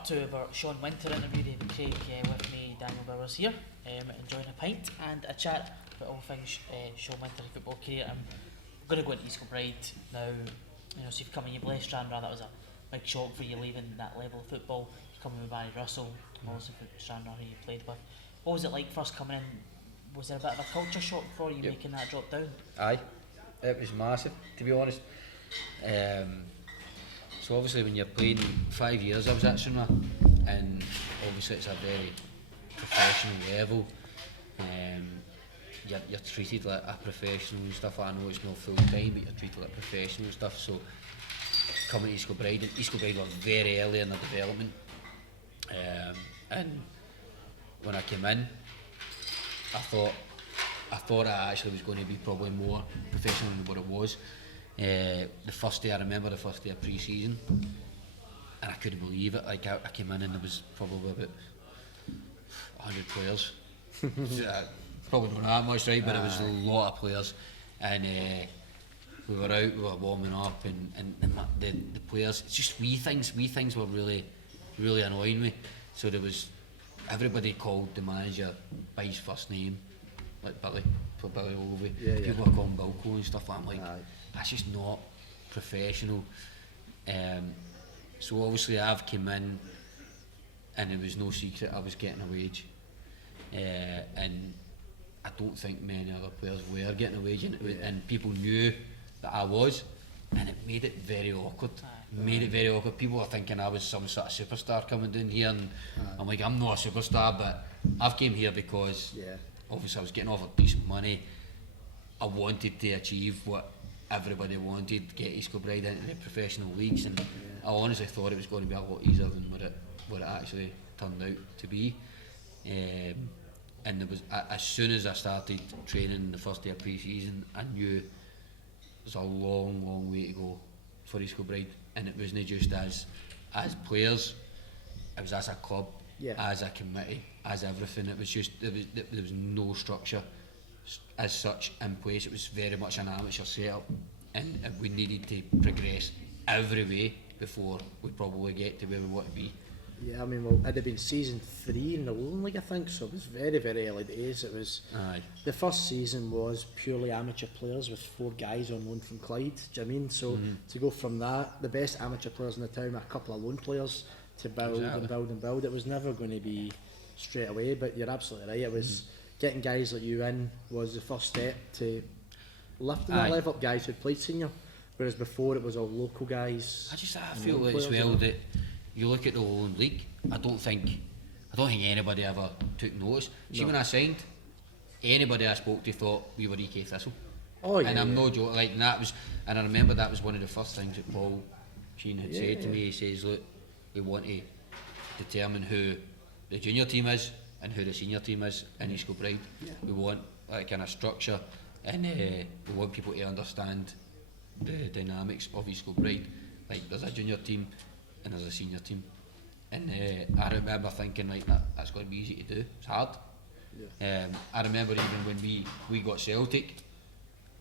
part 2 of our Sean Winter interview. David Craig with me, Daniel Bowers here, enjoying a pint and a chat about all things Sean Winter football career. I'm going to go into East Kilbride now. You know, so you've come in, you've left Stranraer. That was a big shock for you leaving that level of football. You're coming with Barry Russell, obviously for Stranraer who you played with. What was it like first coming in? Was there a bit of a culture shock for you making that drop down? Aye, it was massive, to be honest. So obviously when you're playing 5 years, I was at Surreal, and obviously it's a very professional level. You're treated like a professional and stuff. I know it's not full time, but you're treated like professional and stuff. So coming to East Kilbride, and East Kilbride were very early in their development. And when I came in, I thought I actually was going to be probably more professional than what it was. The first day, I remember the first day of pre-season, and I couldn't believe it. Like I came in and there was probably about 100 players. Probably not that much, right? But it was a lot of players, and we were out, we were warming up, and the players. It's just wee things were really annoying me. So there was everybody called the manager by his first name, like Billy Ogilvie. People were calling Bilko and stuff. I'm like, that's just not professional. So obviously I've come in, and it was no secret I was getting a wage, and I don't think many other players were getting a wage, and people knew that I was, and it made it very awkward. People were thinking I was some sort of superstar coming down here, and I'm like, I'm not a superstar, but I've came here because obviously I was getting offered decent money. I wanted to achieve what everybody wanted, get East Kilbride into the professional leagues, and I honestly thought it was going to be a lot easier than what it actually turned out to be. And there was, as soon as I started training the first day of pre-season, I knew there's a long way to go for East Kilbride, and it wasn't just as players, it was as a club, as a committee, as everything. It was just there was no structure as such in place. It was very much an amateur setup, and we needed to progress every way before we probably get to where we want to be. Yeah, I mean, well, it'd have been season 3 in the Lowland League, I think, so it was very early days. It was the first season was purely amateur players with 4 guys on loan from Clyde. Do you know what I mean? So to go from that, the best amateur players in the town, a couple of loan players, to build and build, it was never going to be straight away. But you're absolutely right. It was getting guys like you in was the first step to lifting that level up guys who'd played senior, whereas before it was all local guys. I feel like as well that you look at the Lowland League, I don't think anybody ever took notice. See, when I signed, anybody I spoke to thought we were EK Thistle. I'm no joke, like, and I remember that was one of the first things that Paul Sheen had said to me. He says, look, we want to determine who the junior team is and who the senior team is in East Kilbride. We want that kind of structure, and we want people to understand the dynamics of East Kilbride. Like, there's a junior team and there's a senior team, and I remember thinking, like, that's going to be easy to do. It's hard. I remember even when we got Celtic,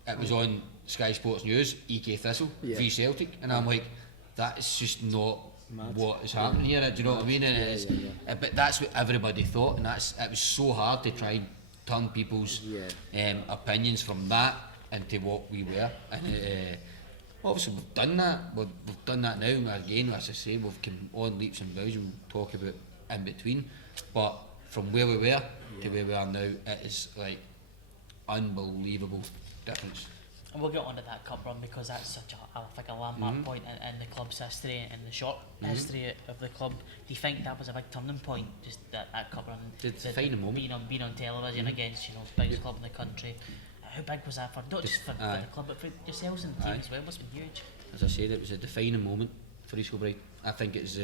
it was on Sky Sports News, EK Thistle v Celtic, and I'm like, that's just not what is happening here. Do you know what I mean? And but that's what everybody thought, and it was so hard to try and turn people's opinions from that into what we were. And obviously we've done that. We've done that now. And again, as I say, we've come on leaps and bounds. We'll talk about in between. But from where we were to where we are now, it is like unbelievable difference. And we'll get on to that cup run, because that's such a landmark point in the club's history and the short history of the club. Do you think that was a big turning point, just that cup run? It's a final moment. Being on television against the biggest club in the country. How big was that for, not just for the club, but for yourselves and the team as well? It must have been huge. As I said, it was a defining moment for East Kilbride. I think it's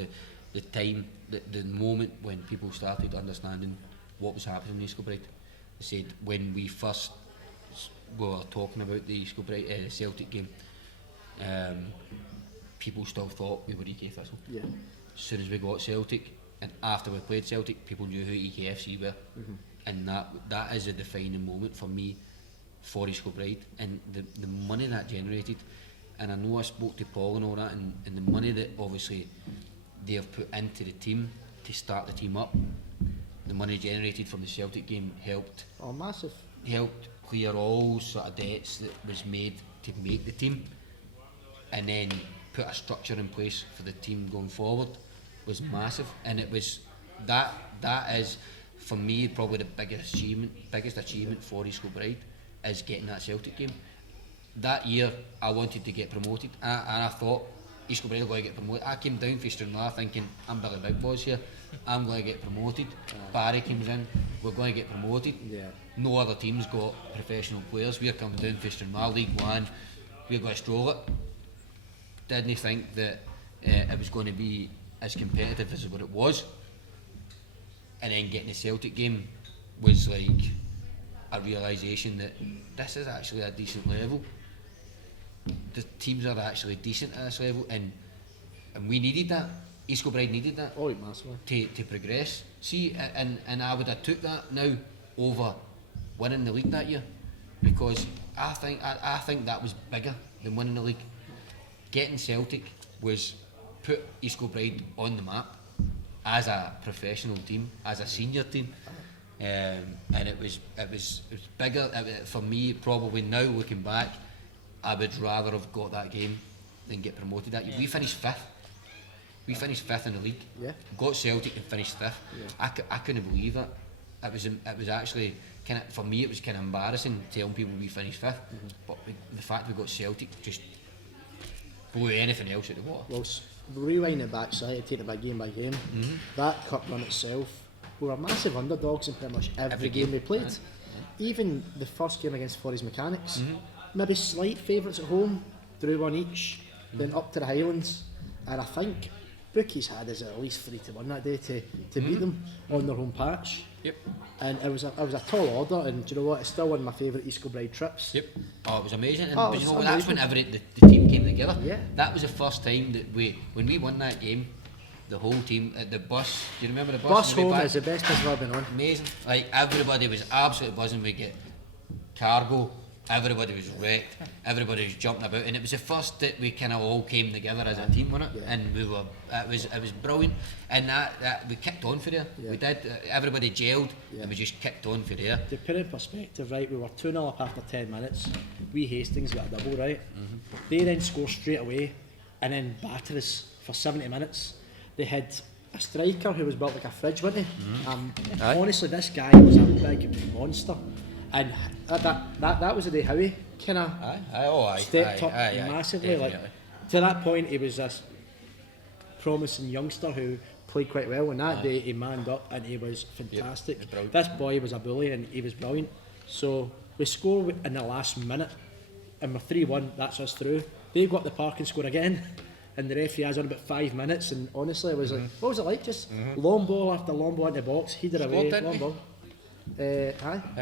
the time, the moment when people started understanding what was happening in East Kilbride. I said, when we first were talking about the East Kilbride Celtic game, people still thought we were EK Thistle. As soon as we got Celtic, and after we played Celtic, people knew who EKFC were. And that is a defining moment for me, for East Kilbride, and the money that generated. And I know I spoke to Paul and all that, and the money that obviously they have put into the team to start the team up. The money generated from the Celtic game helped massive. Helped clear all sort of debts that was made to make the team, and then put a structure in place for the team going forward was massive. And it was that is for me probably the biggest achievement for East Kilbride is getting that Celtic game. That year I wanted to get promoted, and I thought East Kilbride were going to get promoted. I came down for Surreal thinking I'm Billy Big Boss here, I'm going to get promoted. Barry comes in, we're going to get promoted. No other teams got professional players, we're coming down for Surreal, League One, we're going to stroll it. Didn't think that it was going to be as competitive as what it was, and then getting the Celtic game was like a realisation that this is actually a decent level. The teams are actually decent at this level, and we needed that. East Kilbride needed that to progress. See, and I would have took that now over winning the league that year, because I think that was bigger than winning the league. Getting Celtic was put East Kilbride on the map as a professional team, as a senior team, and it was bigger for me. Probably now looking back, I would rather have got that game than get promoted that year. We finished fifth. We finished fifth in the league. Got Celtic and finished fifth. I couldn't believe that. It was actually kind of, for me, it was kind of embarrassing telling people we finished fifth. But the fact we got Celtic just blew anything else out of the water. Well, rewind it back slightly, take it back game by game. That cup run itself, we were massive underdogs in pretty much every game we played. Even the first game against Forest Mechanics, maybe slight favourites at home, drew one each, then up to the Highlands, and I think bookies had us at least 3-1 that day to beat them on their home patch. And it was a tall order, and do you know what? It's still one of my favourite East Kilbride trips. Oh, it was amazing. And but you know, that's whenever the team came together. That was the first time that when we won that game, the whole team at the bus. Do you remember the bus? Bus home is the best bus I've ever been on. Amazing. Like everybody was absolutely buzzing. We get cargo. Everybody was wrecked. Everybody was jumping about, and it was the first that we kind of all came together as a team, wasn't it? And we were. It was brilliant, and that we kicked on for there. We did. Everybody gelled, and we just kicked on for there. To put it in perspective, right, we were 2-0 up after 10 minutes. We Hastings got a double, right? They then score straight away, and then batter us for 70 minutes. They had a striker who was built like a fridge, wasn't he? Honestly, this guy was a big monster. And that was the day Howie kind of stepped up massively. Like, to that point, he was this promising youngster who played quite well, and that day he manned up and he was fantastic. This boy was a bully and he was brilliant. So we score in the last minute and we're 3-1, that's us through. They got the park and score again, and the referee has on about 5 minutes, and honestly it was like, what was it like? Just long ball after long ball in the box, headed away, long ball. It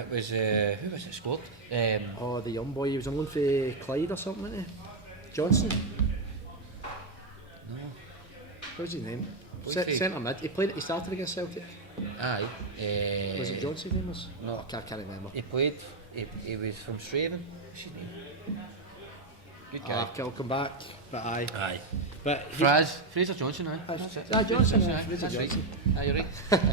was who was it scored? The young boy, he was on loan for Clyde or something, wasn't he? Johnson? No. What was his name? Centre mid. He started against Celtic. Was it Johnson's name? No, I can't remember. He played. He was from Straven. What's his name? Good guy. He'll come back, but aye. But Fraser Johnson, aye. Johnson. Fraser Johnson. Aye, you're right.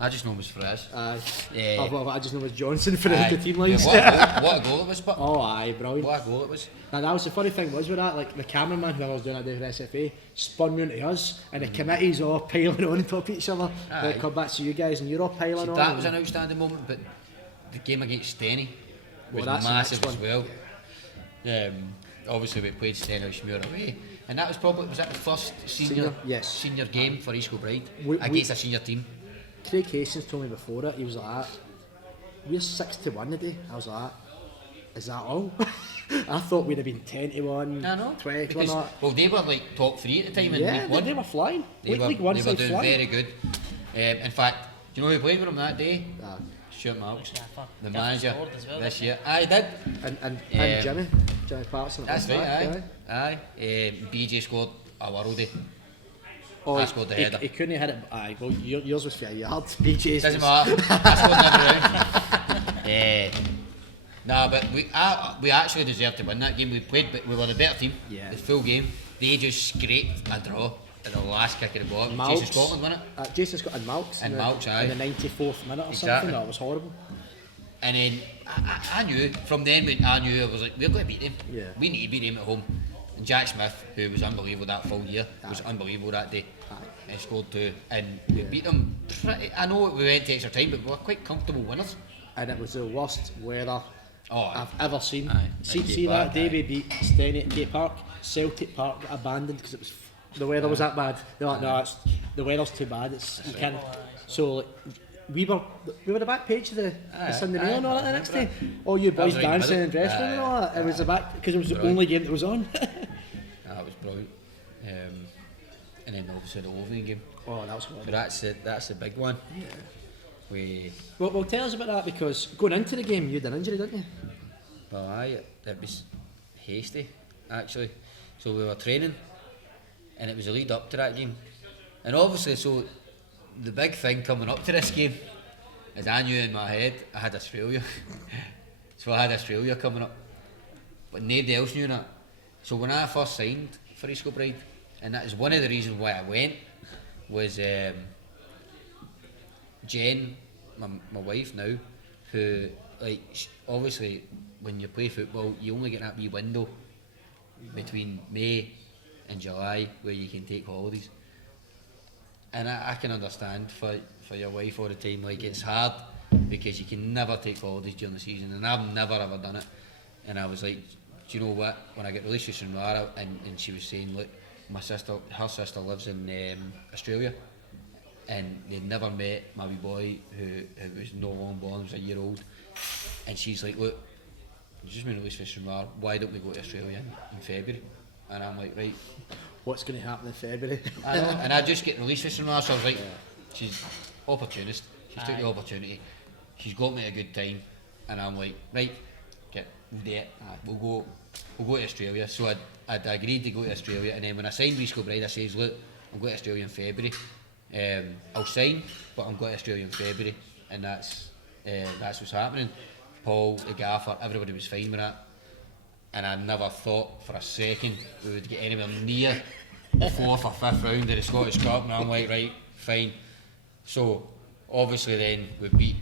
I just know him as Fraz. I just know him as Johnson for the team lines. What a goal it was, but. Oh, aye, brilliant. What a goal it was. Now, that was the funny thing was with that, like the cameraman who I was doing that day for SFA spun round to us, and the committees all piling on top of each other. They come back to you guys, and you're all piling on. That was an outstanding moment, but the game against Steny was massive as well. Obviously, we played Steny Schmuir away, and that was that the first senior game for East Kilbride against a senior team. Craig Hastings told me before it, he was like, we're 6-1 today. I was like, is that all? I thought we'd have been 10-1, 20-1. Well, they were like top 3 at the time in League One. They were flying. They were doing very good. In fact, do you know who played with them that day? Stuart Marks, the manager this year. Aye, he did. And Jimmy Patterson. That's right, aye. BJ scored a worldie. I scored the header. He couldn't have hit it. Aye, well, yours was fair yard. BJ's doesn't matter. I scored every round. Nah, but we actually deserved to win that game. We played, but we were the better team. The full game. They just scraped a draw. at the last kick of the ball. Malks, Jason Scotland, wasn't it? Jason Scott and Malks. And Malks, aye. In the 94th minute or Exactly. something. That was horrible. And then I knew, from then when I knew, I was like, we're going to beat them. Yeah. We need to beat them at home. And Jack Smith, who was unbelievable that full year, was unbelievable that day. He scored 2. And we beat them pretty, I know we went to extra time, but we were quite comfortable winners. And it was the worst weather I've ever seen. Aye. See that day we beat Steny at Cape Park. Celtic Park got abandoned because it was the weather was that bad. They're like, no, the weather's too bad. You can't. So like, we were the back page of the Sunday Mail and all that the next day. All you boys dancing and dressing and all that. It was the back because it was the only game that was on. That was brilliant. And then obviously the Lothian game. Oh, that was horrible. But that's the big one. Yeah. Well, tell us about that because going into the game you had an injury, didn't you? Well, aye, it was hasty actually. So we were training, and it was a lead up to that game. And obviously, so the big thing coming up to this game is I knew in my head I had Australia. So I had Australia coming up, but nobody else knew that. So when I first signed for Kilbride, and that is one of the reasons why I went, was Jen, my wife now, who obviously when you play football you only get that wee window between May and July where you can take holidays, and I can understand for your wife all the time, like it's hard because you can never take holidays during the season, and I've never ever done it. And I was like, do you know what, when I get released with Surreal, and she was saying, look, her sister lives in Australia, and they'd never met my wee boy who was no long born, was a year old, and she's like, look, you've just been released with Surreal, why don't we go to Australia in February? And I'm like, right, what's going to happen in February? I know, and I just get released with Surreal, so I was like, she's opportunist, she's took the opportunity, she's got me a good time, and I'm like, right, we'll do it, we'll go to Australia. So I'd agreed to go to Australia, and then when I signed with Kilbride, I says, look, I'm going to Australia in February. I'll sign, but I'm going to Australia in February, and that's what's happening. Paul, the gaffer, everybody was fine with that, and I never thought for a second we would get anywhere near the 4th or 5th round of the Scottish Cup, and I'm like, right, fine. So obviously then we beat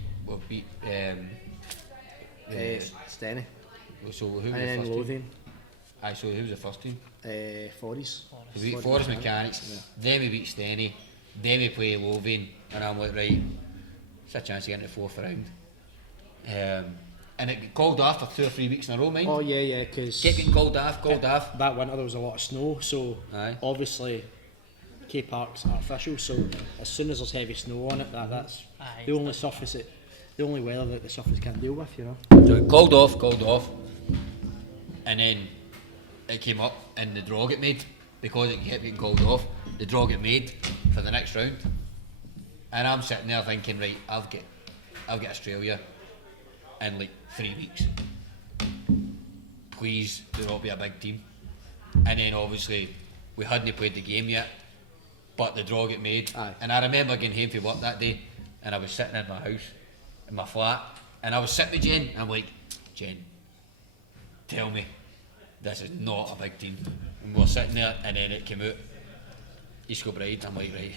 Steny. So who was And the then first Lothian. team? Aye, so who was the first team? Forties. We beat Forest Mechanics, then we beat Steny, then we play Lothian, and I'm like, right, it's a chance to get into the 4th round. And it got called off for 2 or 3 weeks in a row, mind. Oh yeah, because Kept getting called off. That winter there was a lot of snow, so obviously Cape Park's artificial. So as soon as there's heavy snow on it, that's the only surface the only weather that the surface can deal with, you know. So it called off, and then it came up, and the draw got made because it kept getting called off. The draw got made for the next round, and I'm sitting there thinking, right, I've got Australia in like 3 weeks. Please do not be a big team. And then obviously we hadn't played the game yet, but the draw got made. And I remember getting home from work that day, and I was sitting in my house, in my flat, and I was sitting with Jen, and I'm like, Jen, tell me this is not a big team. And we were sitting there, and then it came out, East Kilbride. I'm like, right,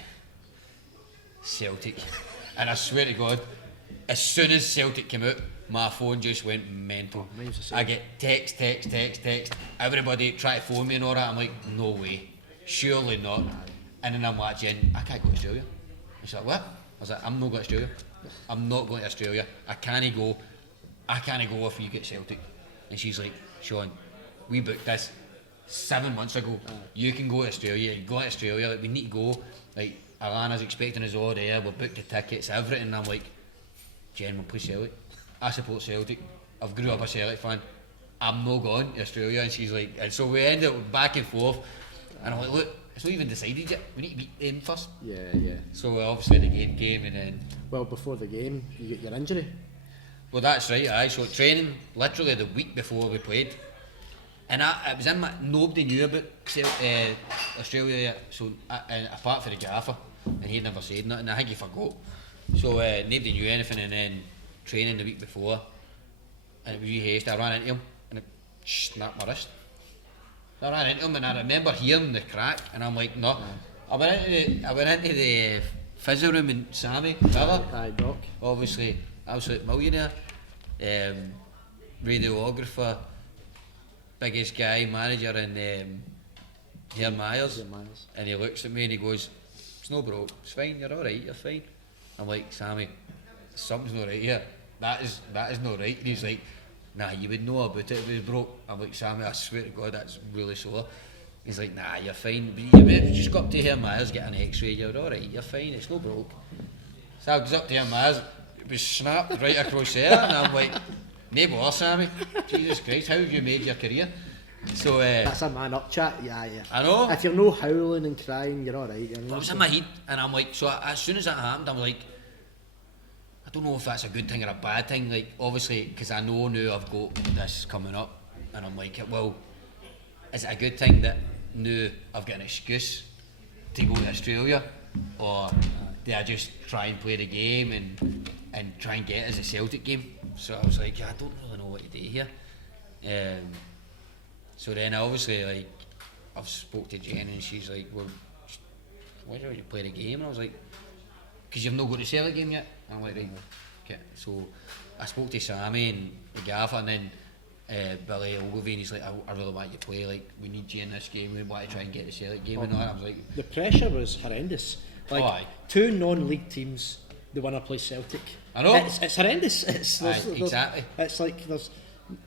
Celtic. And I swear to God, as soon as Celtic came out, my phone just went mental. I get text. Everybody try to phone me and all that. I'm like, no way, surely not. And then I'm like, Jen, I can't go to Australia. She's like, what? I was like, I'm not going to Australia. I'm not going to Australia. I can't go if you get Celtic. And she's like, Sean, we booked this 7 months ago. You can go to Australia. You go to Australia. Like, we need to go. Like, Alana's expecting us all there. We've booked the tickets, everything. And I'm like, Jen, we'll play Celtic. I support Celtic. I've grew up a Celtic fan. I'm not going to Australia. And she's like, and so we ended up back and forth. And I'm like, look, it's not even decided yet. We need to beat them first. Yeah. So obviously the game came, and then. Well, before the game, you get your injury. Well, that's right. So training literally the week before we played, and it was in my. Nobody knew about Australia yet. So and apart from the gaffer, and he'd never said nothing. I think he forgot. So nobody knew anything, and then training the week before, and it was really hasty. I ran into him, and it snapped my wrist. I ran into him, and I remember hearing the crack, and I'm like, no. I went into the physio room and Sammy Miller, Aye, Doc. obviously absolute millionaire, radiographer, biggest guy, manager in Here Myers, and he looks at me and he goes, "It's no broke, it's fine, you're alright, you're fine." I'm like, "Sammy, something's not right here, that is not right." And he's like, "Nah, you would know about it if it was broke." I'm like, "Sammy, I swear to God, that's really sore." He's like, "Nah, you're fine, but you just go up to Here Myers, get an x-ray, you're alright, you're fine, it's no broke." So I goes up to Here Myers, it was snapped right across there, and I'm like, "No bother, Sammy, Jesus Christ, how have you made your career?" So that's a man up chat, yeah. I know. If you're no howling and crying, you're alright. You know, I was in my head, and I'm like, so as soon as that happened, I'm like, I don't know if that's a good thing or a bad thing. Like, obviously, because I know now I've got this coming up, and I'm like, well, is it a good thing that now I've got an excuse to go to Australia, or do I just try and play the game and try and get it as a Celtic game? So I was like, I don't really know what to do here. So then obviously, like, I've spoke to Jen and she's like, well, why don't you play the game? And I was like, because you've not got the Celtic game yet. And I'm like, right, okay. So I spoke to Sammy and the gaffer, and then Billy Ogilvie, and he's like, I really want you to play, like, we need you in this game, we want to try and get the Celtic game and all that. I was like, the pressure was horrendous. Like, two non-league teams, they want to play Celtic. I know. It's horrendous. Exactly. It's like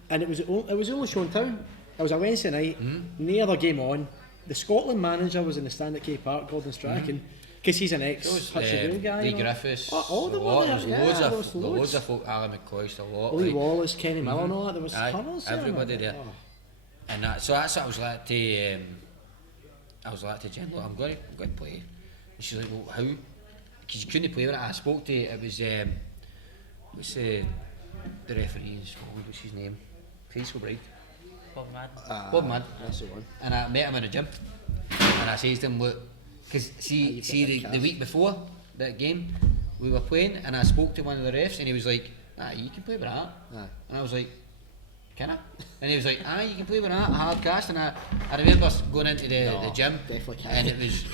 and it was only shown town. It was a Wednesday night, no other game on. The Scotland manager was in the stand at K Park, Gordon Strachan, because he's an ex-Hutcherville guy. Lee Griffiths, all the others, loads of folk, Alan McCoist, a lot. Lee Wallace, Kenny Miller, and all that. There was tunnels there. Everybody there. And so that's what I was like to. I was like to Jen, look, I'm going to play. And she's like, well, how? Because you couldn't play with it. I spoke to it was what's the referee in Scotland? What's his name? Kilbride. Bob Madden. That's the one. And I met him in the gym, and I says to him, look, because see the week before that game we were playing, and I spoke to one of the refs, and he was like, you can play with that. And I was like, can I? And he was like, you can play with that, a hard cast. And I remember going into the gym, and it was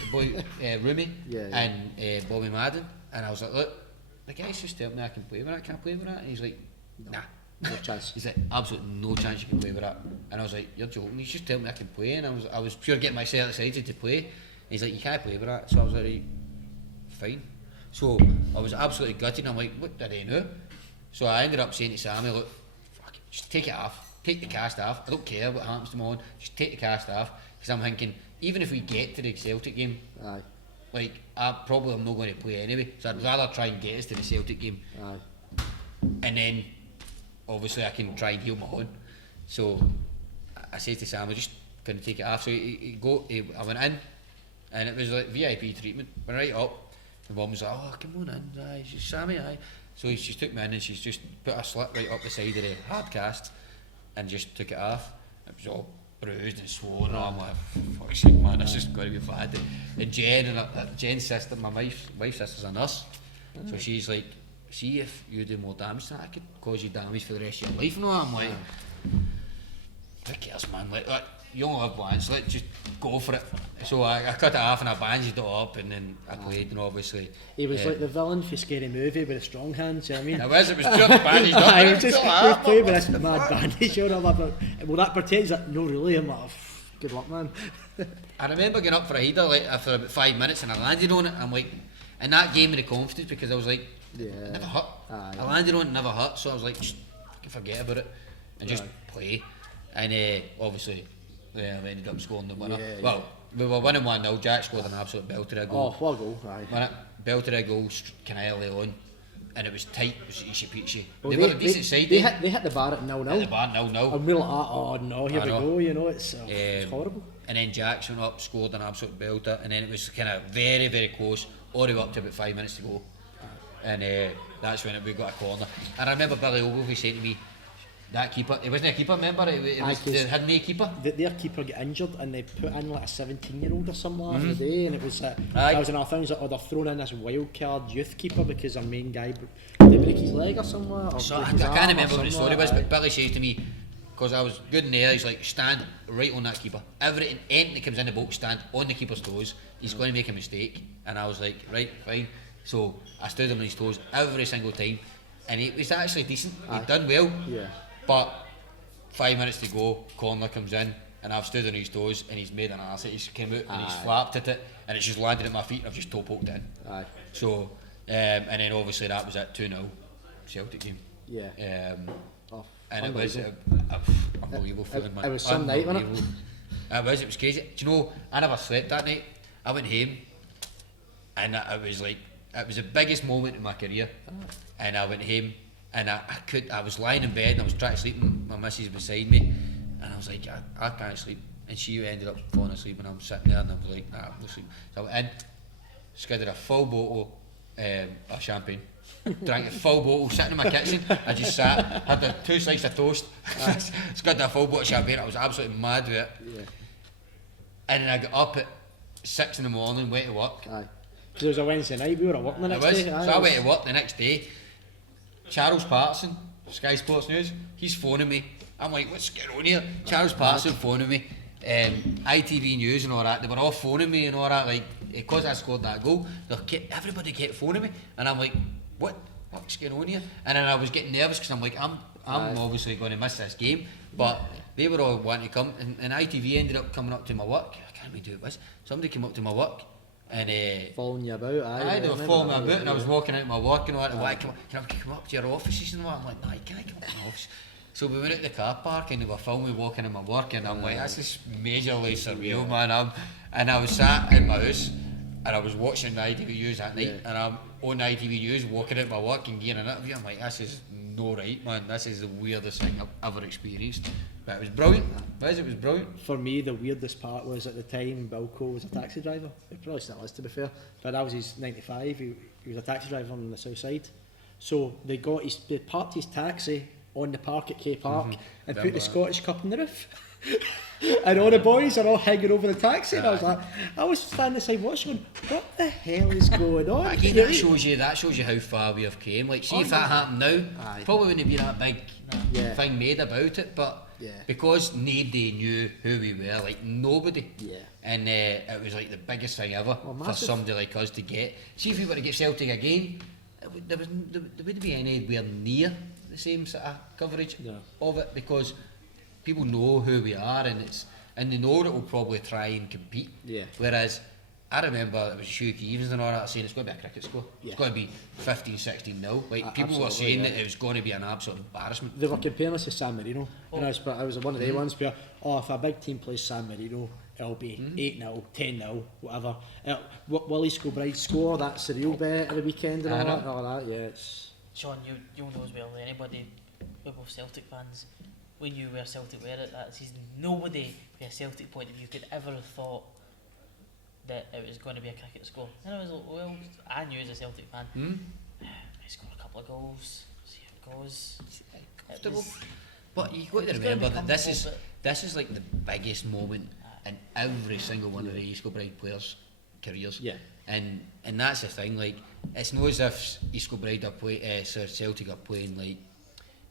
Rumi and Bobby Madden, and I was like, look, the guy's just telling me I can play with that, can I play with that? And he's like, nah. No chance. He's like, absolutely no chance you can play with that. And I was like, you're joking, he's just telling me I can play. And I was pure getting myself excited to play. And he's like, you can't play with that. So I was like, right, fine. So I was absolutely gutted. I'm like, what did I know? So I ended up saying to Sammy, look, fuck it, just take it off, take the cast off. I don't care what happens tomorrow, just take the cast off. Because I'm thinking, even if we get to the Celtic game, like, I probably am not going to play anyway. So I'd rather try and get us to the Celtic game. And then obviously I can try and heal my own. So I said to Sam, I just couldn't take it off. So I went in, and it was like VIP treatment. Went right up. The mum was like, oh, come on in. Aye, she's Sammy, aye. So she took me in, and she's just put a slit right up the side of the hard cast and just took it off. It was all bruised and swollen. I'm like, fuck's sake, man, this is going to be bad. And Jen's sister, my wife's sister's a nurse. So she's like, see if you do more damage to that, it could cause you damage for the rest of your life. No, I'm like, who cares, man? Like, you only live once, let's just go for it. So I cut it off and I bandaged it up, and then I played, and obviously he was like the villain for Scary Movie with the strong hands, you know what I mean? It was just bandaged up. I was just playing with this mad bandage on him. Will that protect it? No, really. I'm like, good luck, man. I remember getting up for a header like after about 5 minutes, and I landed on it. I'm like, and that gave me the confidence, because I was like, it never hurt. I landed on it, never hurt, so I was like, just forget about it and just play. And obviously, we ended up scoring the winner. We were winning 1-0. Jack scored an absolute belter of goal. Oh, what a goal! Aye. Belter of goal, kind of early on, and it was tight. It was easy peachy. Well, they were a decent side. They hit the bar at 0-0. Hit the bar 0-0. And we're like, oh no, here we go. You know, it's horrible. And then Jackson went up, scored an absolute belter, and then it was kind of very, very close, all the way up to about 5 minutes to go. And that's when we got a corner. And I remember Billy Ogilvie saying to me, that keeper, he wasn't a keeper, remember? They had no keeper. Their keeper got injured, and they put in like a 17-year-old or something like that the day, and it was that was another thing, they're thrown in this wild card youth keeper because their main guy did break his leg or something. So I can't remember what the story was, but Billy says to me, because I was good in there. He's like, stand right on that keeper. Anything that comes in the box, stand on the keeper's toes. He's going to make a mistake. And I was like, right, fine. So I stood on his toes every single time, and he was actually decent. He'd done well. Yeah. But 5 minutes to go, corner comes in, and I've stood on his toes, and he's made an arse. He's came out and he's flapped at it, and it's just landed at my feet, and I've just toe poked it in. Aye. So, and then obviously that was at 2-0 Celtic game. Yeah. And it was unbelievable feeling, man. It was some night, wasn't it? It was crazy. Do you know, I never slept that night. I went home, and it was like, it was the biggest moment in my career. And I went home, and I was lying in bed, and I was trying to sleep, and my missus beside me, and I was like, I can't sleep. And she ended up falling asleep, and I'm sitting there, and I was like, nah, I'm asleep. So I went in, skidded a full bottle of champagne, drank a full bottle, sitting in my kitchen. I just sat, had the 2 slices of toast, skidded a full bottle of champagne. I was absolutely mad with it. Yeah. And then I got up at 6 in the morning, went to work. Aye. Because it was a Wednesday night, we were at work the next day. So I went to work the next day. Charles Patterson, Sky Sports News, he's phoning me. I'm like, what's going on here? Charles Patterson phoning me. ITV News and all that, they were all phoning me and all that, like, because I scored that goal, everybody kept phoning me, and I'm like, what's going on here? And then I was getting nervous, because I'm like, I'm obviously going to miss this game, but they were all wanting to come, and ITV ended up coming up to my work. I can't remember who it was. Somebody came up to my work, and following you about, they were following me about, and I was walking out of my work and all that, and like, can I come up to your offices and all that? I'm like, no, you can't come up to my office. So we went out the car park, and they were filming me walking in my work, and I'm like, that's just majorly surreal, man. And I was sat in my house, and I was watching the ITV News that night, and I'm on the ITV News walking out my work and getting an interview. I'm like, this is no right, man. This is the weirdest thing I've ever experienced. But it was brilliant. It was brilliant. For me, the weirdest part was at the time Bill Cole was a taxi driver. He probably still is, to be fair. But that was his 95. He was a taxi driver on the south side. So they parked his taxi on the park at K Park and put the Scottish Cup on the roof. And all the boys are all hanging over the taxi, and I was standing aside watching, what the hell is going on? Again, that shows you how far we have came. Like, see if that happened now, probably wouldn't be that big thing made about it, but because nobody knew who we were, like nobody. And it was like the biggest thing ever for somebody like us to get. See if we were to get Celtic again, there wouldn't be anywhere near the same sort of coverage of it, because people know who we are, and they know that we'll probably try and compete. Whereas I remember it was Hugh Keevens and all that saying it's going to be a cricket score. It's going to be 15-16-0. Like, people were saying that it was going to be an absolute embarrassment. They were comparing us to San Marino. And I was one of the ones where, if a big team plays San Marino, it'll be 8-0, 10-0, whatever. Will Kilbride score that Surreal bet at the weekend and all that? It's... Sean, you'll know as well as anybody, we're both Celtic fans. We knew where Celtic were at that season. Nobody, from a Celtic point of view, could ever have thought that it was going to be a cricket score. And I was like, well, I knew as a Celtic fan, I scored a couple of goals, see how it goes. But you've got to remember that this is like the biggest moment in every single one of the East Kilbride players' careers. And that's the thing, like, it's not as if East Kilbride are Celtic are playing like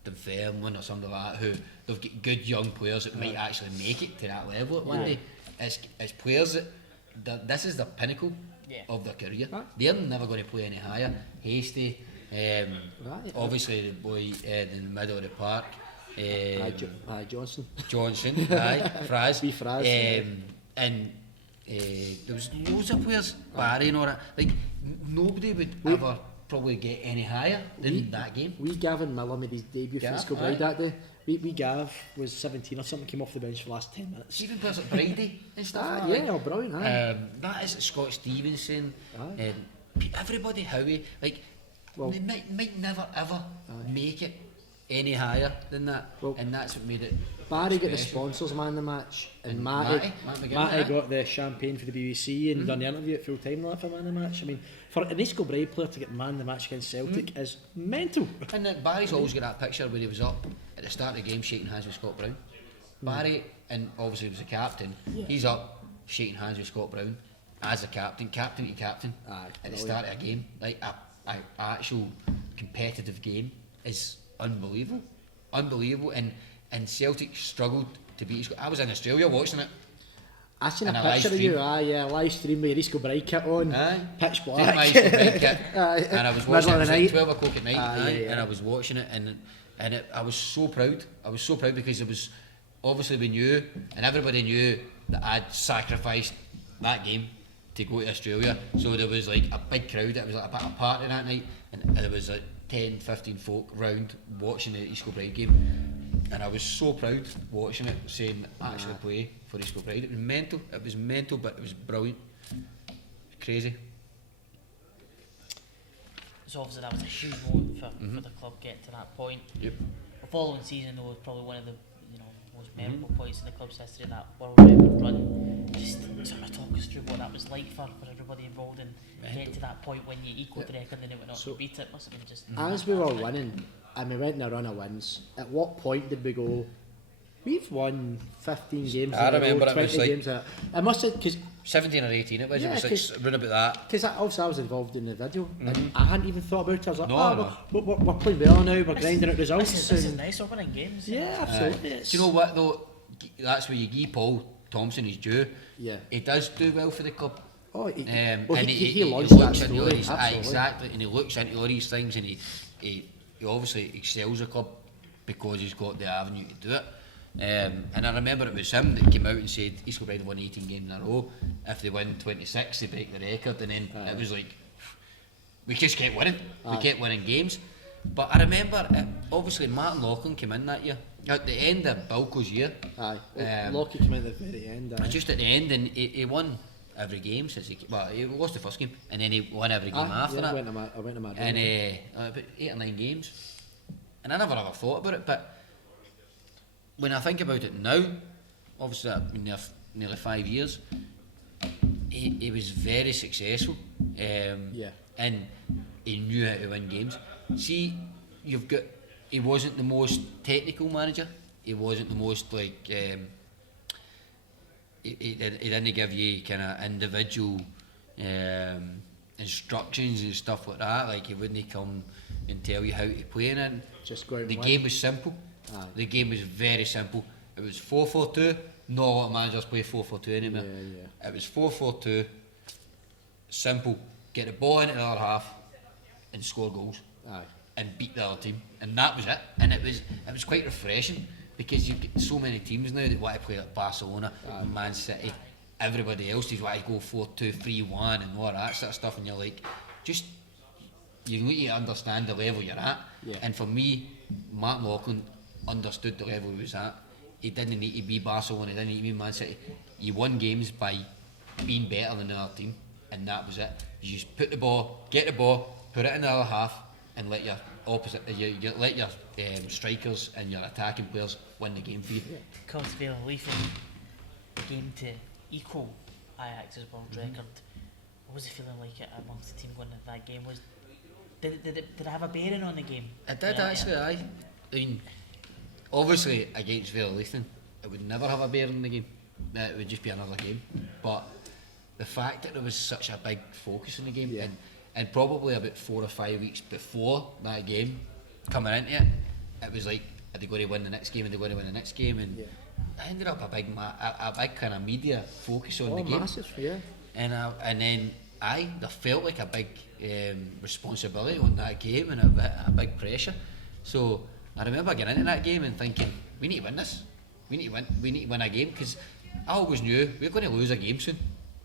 Dunfermline or something like that, who they've got good young players that might actually make it to that level at one day. It's players that this is the pinnacle of their career. They're never going to play any higher. Hasty, obviously the boy in the middle of the park. Johnson, Fraz. And there was loads of players, Barry and all that. Like, nobody would ever probably get any higher than that game. Gavin Miller made his debut for Kilbride that day. Gav was 17 or something, came off the bench for the last 10 minutes. Even players like Brady and stuff like that. Brilliant. That is Scott Stevenson, everybody, Howie, like, they might never ever make it any higher than that, and that's what made it. Barry got the sponsors man of the match, and Matty got the champagne for the BBC and done the interview at full time for man of the match. I mean, for an East Kilbride player to get man of the match against Celtic is mental. And Barry's always got that picture where he was up at the start of the game shaking hands with Scott Brown. Barry, and obviously he was the captain, he's up shaking hands with Scott Brown as a captain to captain at the start of a game. Like, a actual competitive game is unbelievable. And and Celtic struggled to beat East. I was in Australia watching it. I seen And a a live picture of stream. you, live stream with your East Kilbride kit on, pitch Did black. my East Kilbride kit, Aye. and I was Middle watching it. of It was the like night. 12 o'clock at night, Yeah. and I was watching it, and I was so proud. I was so proud because it was obviously we knew, and everybody knew that I'd sacrificed that game to go to Australia. So there was like a big crowd. It was like a bit of a party that night, and there was like 10, 15 folk round watching the East Kilbride game. And I was so proud watching it, saying actually play for East Kilbride. It was mental, but it was brilliant. Crazy. So obviously that was a huge moment for the club getting to that point. Yep. The following season though was probably one of the most memorable points in the club's history, in that world record run. Just sort of talk us through what that was like for everybody involved, and getting to that point when you equalled the record and then it went on to beat it. Must have been just As we were winning, and we went in a run of wins, at what point did we go, we've won 15 games I in a row, remember it 20 was like- games in a, I must have, because 17 or 18 it was. Yeah, It was like round about that. obviously I was involved in the video, and I hadn't even thought about it. I was like, No. we're playing well now, we're grinding out This results. is and nice, we're winning games. yeah, absolutely. Do you know what though? That's where you give Paul Thompson his due. Yeah. He does do well for the club. Oh, he And he launched that looks into all story, these, absolutely. exactly, and he looks into all these things, and he obviously excels the club because he's got the avenue to do it. And I remember it was him that came out and said East Kilbride won 18 games in a row. If they win 26, they break the record, and then it was like we just kept winning. We kept winning games. But I remember, obviously Martin Loughlin came in that year at the end of Bilko's year. Lockie came in at the very end. Just at the end, and he won every game since he lost the first game, and then he won every game after that. I went to Madrid. And about 8 or 9 games, and I never ever thought about it. But when I think about it now, obviously I've been there nearly 5 years. He was very successful, and he knew how to win games. See, he wasn't the most technical manager. He wasn't the most like. He didn't give you kind of individual instructions and stuff like that. Like he wouldn't come and tell you how to play in it. Just go out and The win. game was simple. Aye. The game was very simple. It was 4-4-2. Not a lot of managers play 4-4-2 anymore. Yeah. It was 4-4-2. Simple. Get the ball into the other half and score goals. Aye. And beat the other team, and that was it. And it was quite refreshing because you get so many teams now that want to play like Barcelona, Man City, everybody else. They want to go 4-2-3-1 and all that sort of stuff, and you're like, just you need to understand the level you're at. Yeah. And for me, Martin Loughlin understood the level he was at. He didn't need to be Barcelona, he didn't need to be Man City. You won games by being better than the other team, and that was it. You just get the ball, put it in the other half, and let your opposite, you let your strikers and your attacking players win the game for you. Comes feeling Leaf game to equal Ajax's world record. What was the feeling like amongst the team going into that game? Did it have a bearing on the game? It did actually. I mean, obviously against Leith, it would never have a bearing in the game. It would just be another game. But the fact that there was such a big focus in the game, and probably about 4 or 5 weeks before that game, coming into it, it was like, are they going to win the next game? Are they going to win the next game? And it ended up a big kind of media focus on the game. Massive, yeah. And then there felt like a big responsibility on that game and a big pressure. So I remember getting into that game and thinking, we need to win this. We need to win a game, because I always knew we're going to lose a game soon.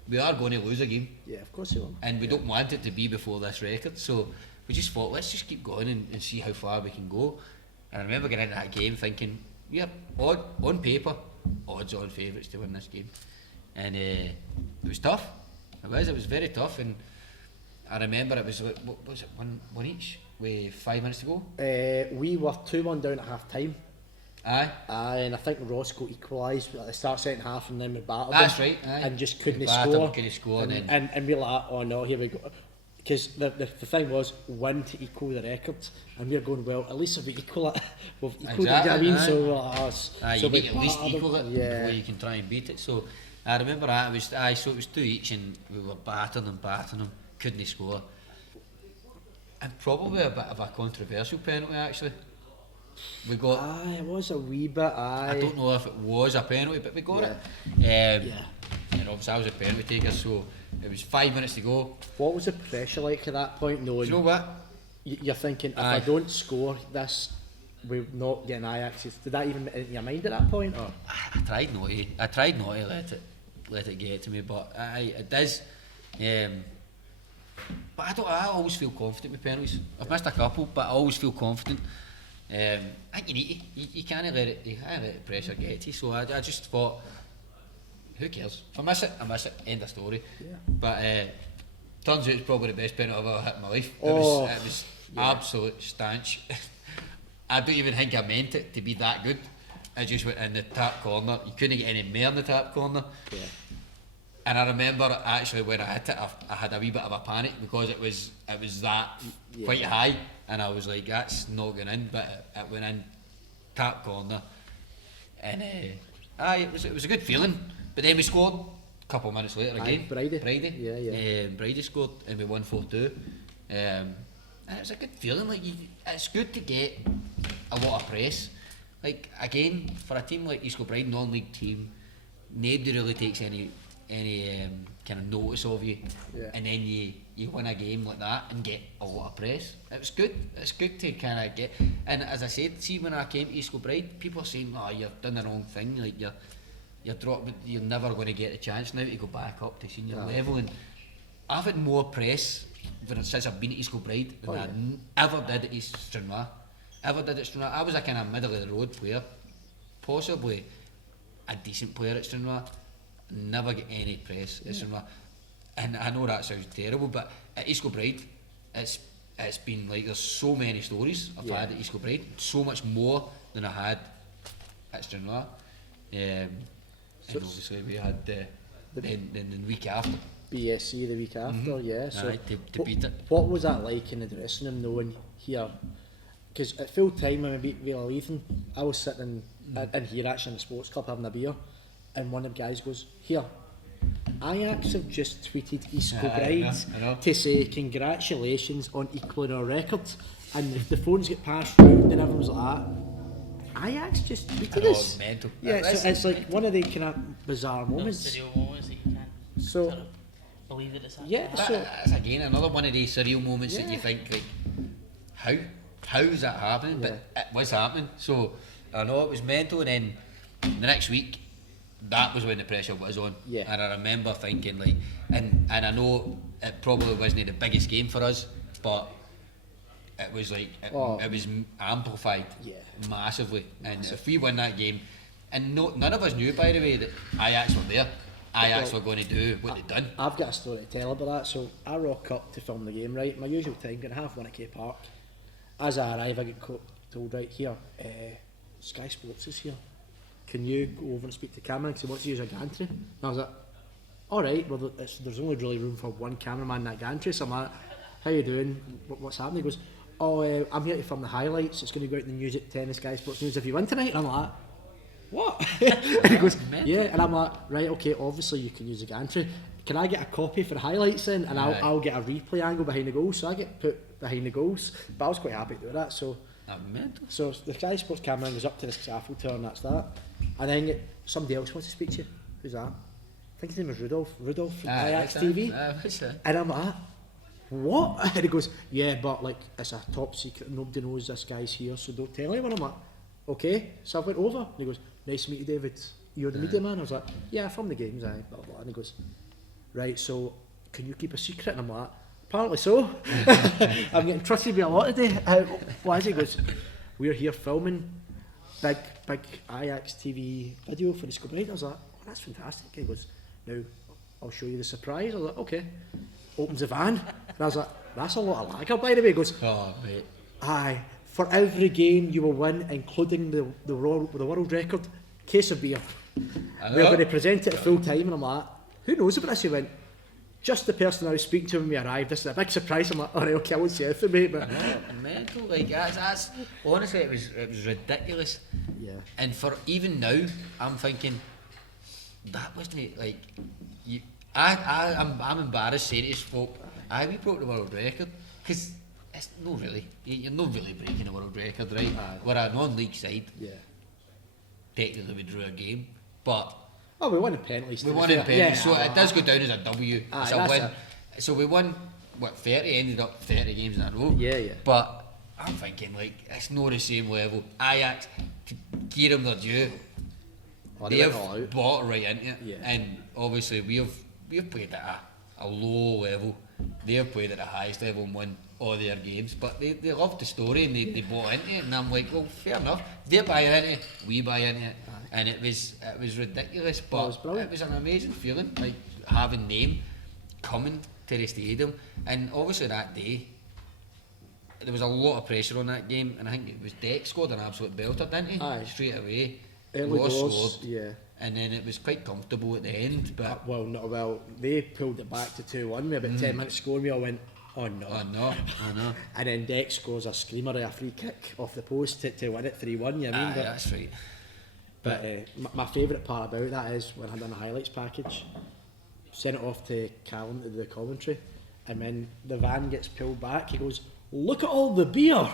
We are going to lose a game. Yeah, of course you will. And we don't want it to be before this record. So we just thought, let's just keep going and see how far we can go. And I remember getting into that game thinking, on paper, odds-on favourites to win this game. And it was tough. It was very tough. And I remember it was, what was it, one each with 5 minutes to go? We were 2-1 down at half time. Aye. And I think Roscoe equalised at the start second half, and then we battled That's them, right, aye. and just couldn't Battered score. them, couldn't score, and we were like, oh no, here we go. Because the thing was, win to equal the record, and we were going, well, at least if we equal it, we've equalled it, you know what I mean? Aye. So we're like, You need to at least battered equal them. it before you can try and beat it. So I remember that. So it was 2 each, and we were battering them, couldn't score. And probably a bit of a controversial penalty, actually. We got. Aye, it was a wee bit. Aye. I don't know if it was a penalty, but we got it. And obviously I was a penalty taker, so it was 5 minutes to go. What was the pressure like at that point? Knowing, do you know what? You're thinking, if I don't score this, we're not getting Ajax. Did that even in your mind at that point? Or? I tried not to. I tried not to let it get to me, but it does. But I always feel confident with penalties. I've missed a couple, but I always feel confident. I think you need to. You can't let the pressure get to you. So I just thought, who cares? If I miss it. End of story. Yeah. But turns out it's probably the best penalty I've ever hit in my life. It was absolute stanch. I don't even think I meant it to be that good. I just went in the top corner. You couldn't get any more in the top corner. Yeah. And I remember actually when I hit it, I had a wee bit of a panic because it was that quite high, and I was like, that's not going in, but it went in top corner, and it was a good feeling. But then we scored a couple of minutes later again. Bridie. Bridie scored, and we won 4-2. And it was a good feeling. Like it's good to get a lot of press. Like again, for a team like East Kilbride, non-league team, nobody really takes any kind of notice of you, and then you win a game like that and get a lot of press. It was good. It's good to kind of get. And as I said, see when I came to East Kilbride, people are saying, "Oh, you've done the wrong thing. Like you're dropping. You're never going to get a chance now to go back up to senior level." And I've had more press since I've been at East Kilbride than I ever did at East Stranraer. I was a kind of middle of the road player, possibly a decent player at Stranraer. Never get any press at Stranraer, and I know that sounds terrible, but at East Kilbride, it's been like there's so many stories I've had at East Kilbride, so much more than I had at Stranraer. And obviously we had the week after. BSC the week after, So to beat it. What was that like in the dressing room knowing here? Because at full time when we beat Villa Leithen, I was sitting in here actually in the sports club having a beer, and one of the guys goes, "Here, Ajax have just tweeted East Kilbride to say congratulations on equaling our record," and the phones get passed round and everyone's like that. Ajax just tweeted us. Mental. Yeah, so it's like one of the kind of bizarre moments. Surreal moments that you can't sort of believe that it's happening. Yeah, that's again another one of these surreal moments that you think like, how is that happening? But it was happening. So I know it was mental, and then the next week, that was when the pressure was on. Yeah. And I remember thinking like, and I know it probably wasn't the biggest game for us, but it was like it was amplified massively. And if we win that game, and none of us knew, by the way, that Ajax were there. Ajax were going to do what they'd done. I've got a story to tell about that. So I rock up to film the game, right? My usual time, going to have one at K Park. As I arrive, I get told, right here, Sky Sports is here. Can you go over and speak to cameraman because he wants to use a gantry? And I was like, alright, well there's only really room for one cameraman in that gantry, so I'm like, how you doing? What's happening? He goes, I'm here to film the highlights, it's going to go out in the news at 10 of Sky Sports News if you win tonight. And I'm like, what? And he goes, yeah, and I'm like, right, okay, obviously you can use the gantry. Can I get a copy for the highlights then? And I'll get a replay angle behind the goals, so I get put behind the goals. But I was quite happy to do that, so the Sky Sports cameraman goes up to the scaffold tower and that's that. And then somebody else wants to speak to you. Who's that? I think his name was Rudolph from Ajax TV. And I'm like, what? And he goes, yeah, but like it's a top secret, nobody knows this guy's here, so don't tell anyone. I'm like, okay. So I went over and he goes, nice to meet you, David. You're the media man? I was like, yeah, from the games, blah, blah, blah. And he goes, right, so can you keep a secret? And I'm like, apparently so. I'm getting trusted by a lot today. What is it? He goes, we're here filming big Ajax TV video for the Kilbride. I was like, oh, that's fantastic. He goes, now I'll show you the surprise. I was like, okay. Opens the van, and I was like, that's a lot of lager, by the way. He goes, oh mate, aye, for every game you will win, including the world record, case of beer. We're going to present it at full time, and I'm like, who knows about this? He went, just the person I was speaking to when we arrived. This is a big surprise. I'm like, alright, okay, I won't say anything, mate. But mental, like that's honestly, it was ridiculous. Yeah. And for even now, I'm thinking that wasn't like I'm embarrassed saying to this folk, we broke the world record because it's not really. You're not really breaking a world record, right? We're a non-league side. Yeah. Technically, we drew a game, but we won in penalties. We won in penalties, so it does go down as a W. It's a win. So we won, 30, ended up 30 games in a row. Yeah. But I'm thinking, like, it's not the same level. Ajax, to give them their due, they've bought right into it. Yeah. And obviously, we've played at a low level. They've played at the highest level and won all their games. But they loved the story and they bought into it. And I'm like, well, fair enough. They're buying into it, we buy into it. And it was ridiculous, but it was an amazing feeling, like having them coming to the stadium. And obviously that day, there was a lot of pressure on that game, and I think it was Deck scored an absolute belter, didn't he? Aye. Straight away. Early doors, scored, yeah. And then it was quite comfortable at the end. But they pulled it back to 2-1 with about 10 minutes scoring. We all went, oh no. I know. And then Deck scores a screamer of a free kick off the post to win it 3-1. You know what I mean? That's right. But my favourite part about that is when I done the highlights package, sent it off to Callum to do the commentary, and when the van gets pulled back, he goes, "Look at all the beer!"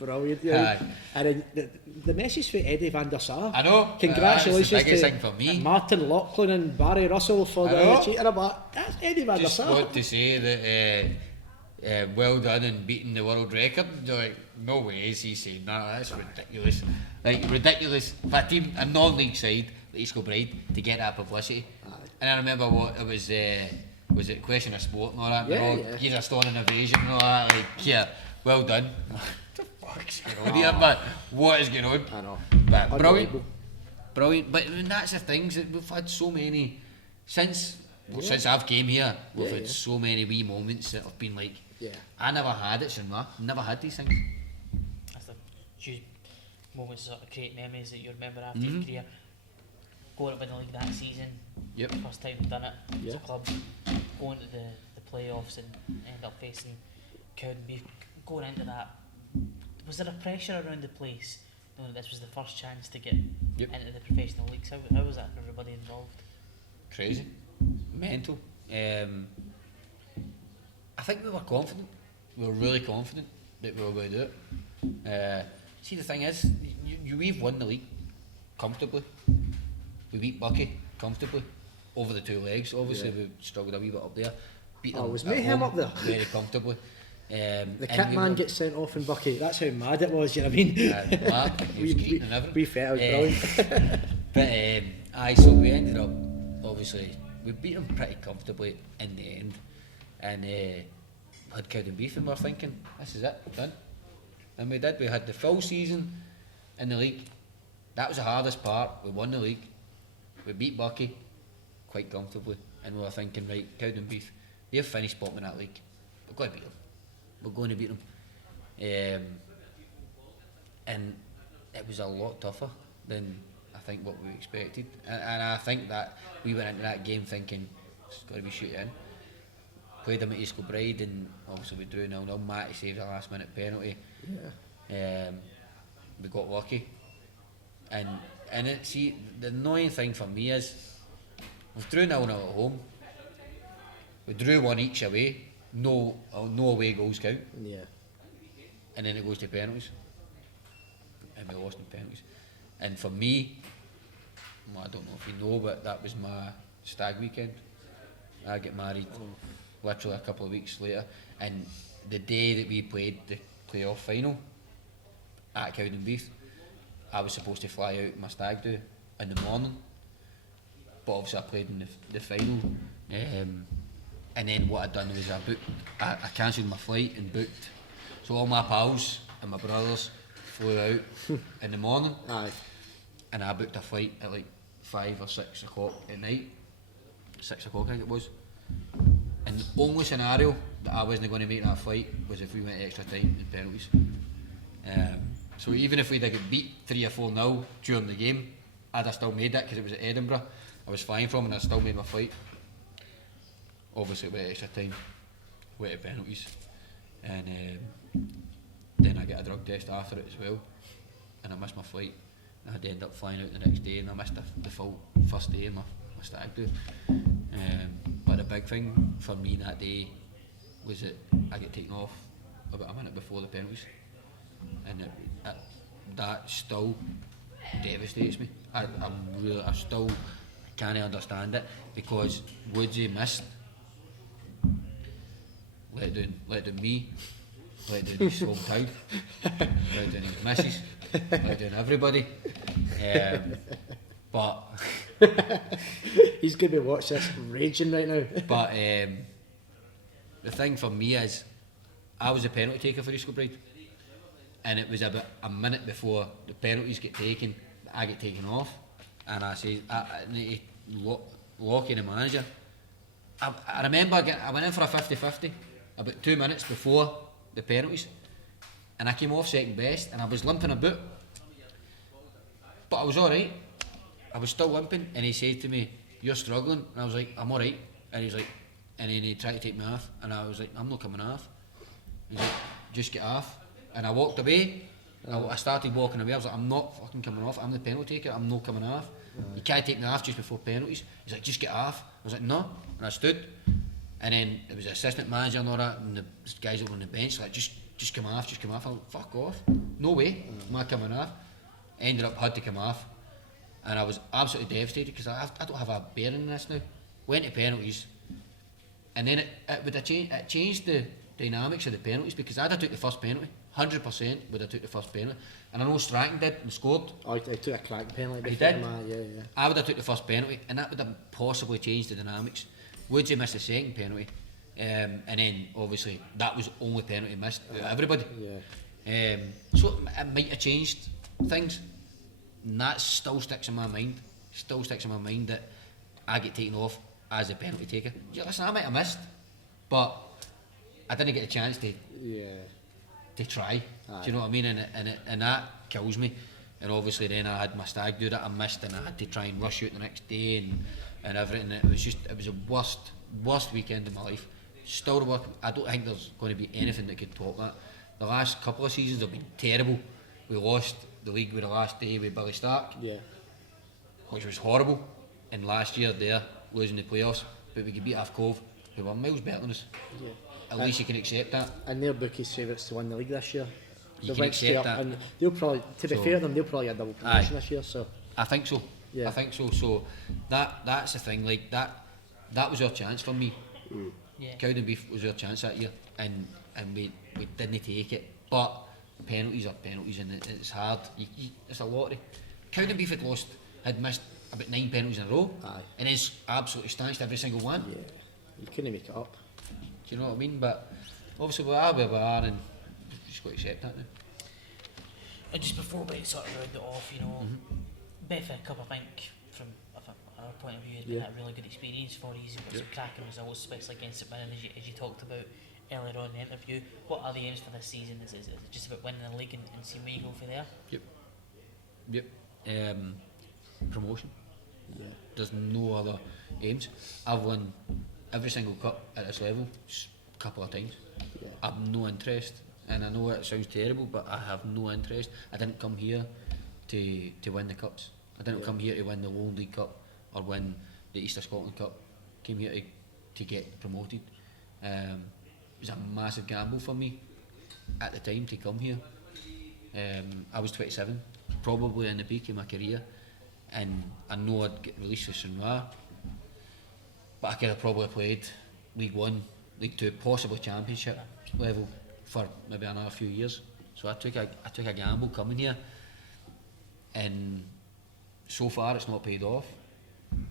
Brilliant. Yeah. And then the message for Eddie van der Sar. I know. Congratulations that's the biggest to thing for me. Martin Loughlin and Barry Russell for the cheater. But that's Eddie van der Sar. Just want to say that well done in beating the world record. You're like, no way is he saying that. That's ridiculous. Like, ridiculous for a team, a non-league side like East Kilbride, to get that publicity. And I remember what it was it Question of Sport and all that? Yeah. He's a standing ovation and all that. Like, yeah, well done. What the fuck's going on here, man? What is going on? I know. But brilliant. But that's the things that we've had so many since I've came here. We've had so many wee moments that have been like, I never had it, never had these things. That's the huge moments, sort of create memories that you remember after your career. Going up in the league that season, first time we've done it as a club, going to the playoffs and end up facing Cowdenbeath. Going into that, was there a pressure around the place knowing that this was the first chance to get into the professional leagues? How was that for everybody involved? Crazy, mental. I think we were confident. We were really confident that we were going to do it. See, the thing is, we've won the league comfortably. We beat Bucky comfortably over the 2 legs. Obviously, we struggled a wee bit up there. Beat them was mayhem up there very comfortably. The kit man gets sent off in Bucky. That's how mad it was. You know what I mean? He was greeting and everything. We felt it was brilliant. But so we ended up, obviously, we beat them pretty comfortably in the end, and had Cowdenbeath, and we were thinking, this is it, done. And we did. We had the full season in the league. That was the hardest part. We won the league. We beat Bucky quite comfortably, and we were thinking, right, Cowdenbeath, they've finished bottom in that league. We're going to beat them. We're going to beat them. And it was a lot tougher than I think what we expected. And I think that we went into that game thinking, it's got to be shoot in. Played them at East Kilbride, and obviously we drew 0-0. Matty saved a last minute penalty. We got lucky. And the annoying thing for me is, we've drew 0-0 at home. We drew 1 each away. No away goals count. Yeah. And then it goes to penalties. And we lost in penalties. And for me, I don't know if you know, but that was my stag weekend. I get married literally a couple of weeks later. And the day that we played the playoff final at Cowdenbeath, I was supposed to fly out my stag do in the morning, but obviously I played in the final. And then what I'd done was I cancelled my flight and booked. So all my pals and my brothers flew out in the morning. Aye. And I booked a flight at like 5 or 6 o'clock at night. 6 o'clock I think it was. And the only scenario that I wasn't going to make that flight was if we went extra time and penalties. So even if we'd get beat 3 or 4-0 during the game, I'd have still made that because it was at Edinburgh. I was flying from, and I still made my flight. Obviously, with extra time, went to penalties, and then I get a drug test after it as well, and I missed my flight. I had to end up flying out the next day, and I missed the full first day of my stag do. But the big thing for me that day was that I get taken off about a minute before the penalties, and that still devastates me. I still can't understand it, because Woodsy missed, let down me, let down his hometown, let down his missus, let down everybody. But he's going to be watching this raging right now. But the thing for me is, I was a penalty taker for East Kilbride, and it was about a minute before the penalties get taken, I get taken off, and I say, I need to lock in the manager. I remember I went in for a 50-50 about 2 minutes before the penalties, and I came off second best, and I was limping a bit, but I was alright. I was still limping, and he said to me, "You're struggling," and I was like, "I'm alright," and he was like, and then he tried to take me off, and I was like, "I'm not coming off." He's like, "Just get off," and I walked away. I started walking away. I was like, "I'm not fucking coming off. I'm the penalty taker. I'm not coming off. You can't take me off just before penalties." He's like, "Just get off." I was like, "No," and I stood, and then there was the assistant manager and all that, and the guys that were on the bench like, just come off, just come off." I'm like, "Fuck off, no way, am I coming off?" Ended up had to come off, and I was absolutely devastated, because I don't have a bearing in this now. Went to penalties, and then it changed the dynamics of the penalties, because I'd have took the first penalty, 100% would have took the first penalty, and I know Stratton did and scored. Oh, he took a crack penalty. He did. Yeah. I would have took the first penalty, and that would have possibly changed the dynamics. Woodsy missed the second penalty, and then obviously that was the only penalty missed out of everybody. Yeah. So it might have changed things, and that still sticks in my mind. That I get taken off as a penalty taker. Yeah, listen, I might have missed, but I didn't get a chance to try. Aye. Do you know what I mean? And that kills me. And obviously then I had my stag do that I missed, and I had to try and rush out the next day and everything. It was the worst weekend of my life. Still the work. I don't think there's going to be anything that could top that. The last couple of seasons have been terrible. We lost the league with the last day with Billy Stark, which was horrible. And last year there, losing the playoffs, but we could beat Half Cove, who were miles better than us. Yeah. At least you can accept that. And they're bookies' favourites to win the league this year. You can accept that. And they'll probably, to be fair to them, they'll probably get double promotion this year. So I think so. Yeah. I think so. So that's the thing. Like that was our chance for me. Yeah. Cowdenbeath was our chance that year, and we didn't take it. But penalties are penalties, and it's hard. It's a lottery. Cowdenbeath had missed about 9 penalties in a row, and it's absolutely stanched every single one. yeah, you couldn't make it up. Do you know what I mean? But obviously we are where we are, and we've just got to accept that now. And just before we sort of round it off, you know, Betha Cup, I think, from our point of view, has been a really good experience for you. You've got some cracking results, especially against St Mirren, as you talked about earlier on in the interview. What are the aims for this season? Is it just about winning the league and seeing where you go from there? Yep. Promotion. Yeah. There's no other aims. I've won every single cup at this level a couple of times. Yeah. I've no interest, and I know it sounds terrible, but I have no interest. I didn't come here to win the cups. I didn't come here to win the Lowland League Cup or win the East of Scotland Cup. Came here to get promoted. It was a massive gamble for me at the time to come here. I was 27, probably in the peak of my career, and I know I'd get released for Surreal, but I could have probably played League 1, League 2, possibly Championship level for maybe another few years. So I took a gamble coming here, and so far it's not paid off.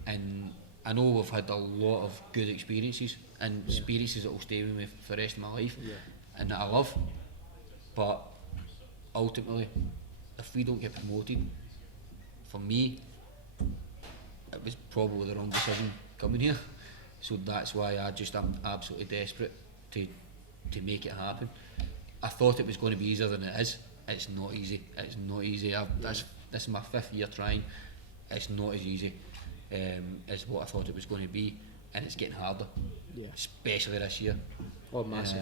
And I know we've had a lot of good experiences, and experiences that will stay with me for the rest of my life, and that I love. But ultimately, if we don't get promoted, for me, it was probably the wrong decision coming here. So that's why I'm absolutely desperate to make it happen. I thought it was going to be easier than it is. It's not easy. It's not easy. This is my 5th year trying. It's not as easy as what I thought it was going to be, and it's getting harder. Yeah. Especially this year. Oh, massive.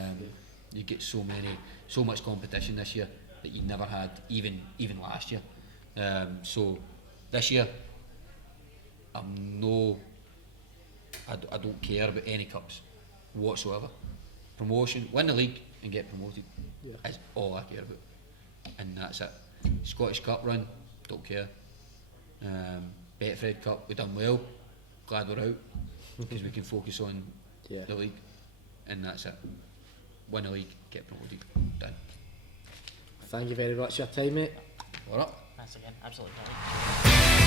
You get so much competition this year that you never had, even last year. So this year, I don't care about any cups whatsoever. promotion, win the league and get promoted. Yeah. Is all I care about, and that's it. Scottish Cup run, don't care. Betfred Cup, we done well. Glad we're out because we can focus on the league, and that's it. Win the league, get promoted, done. Thank you very much for your time, mate. All right. Thanks again, absolutely.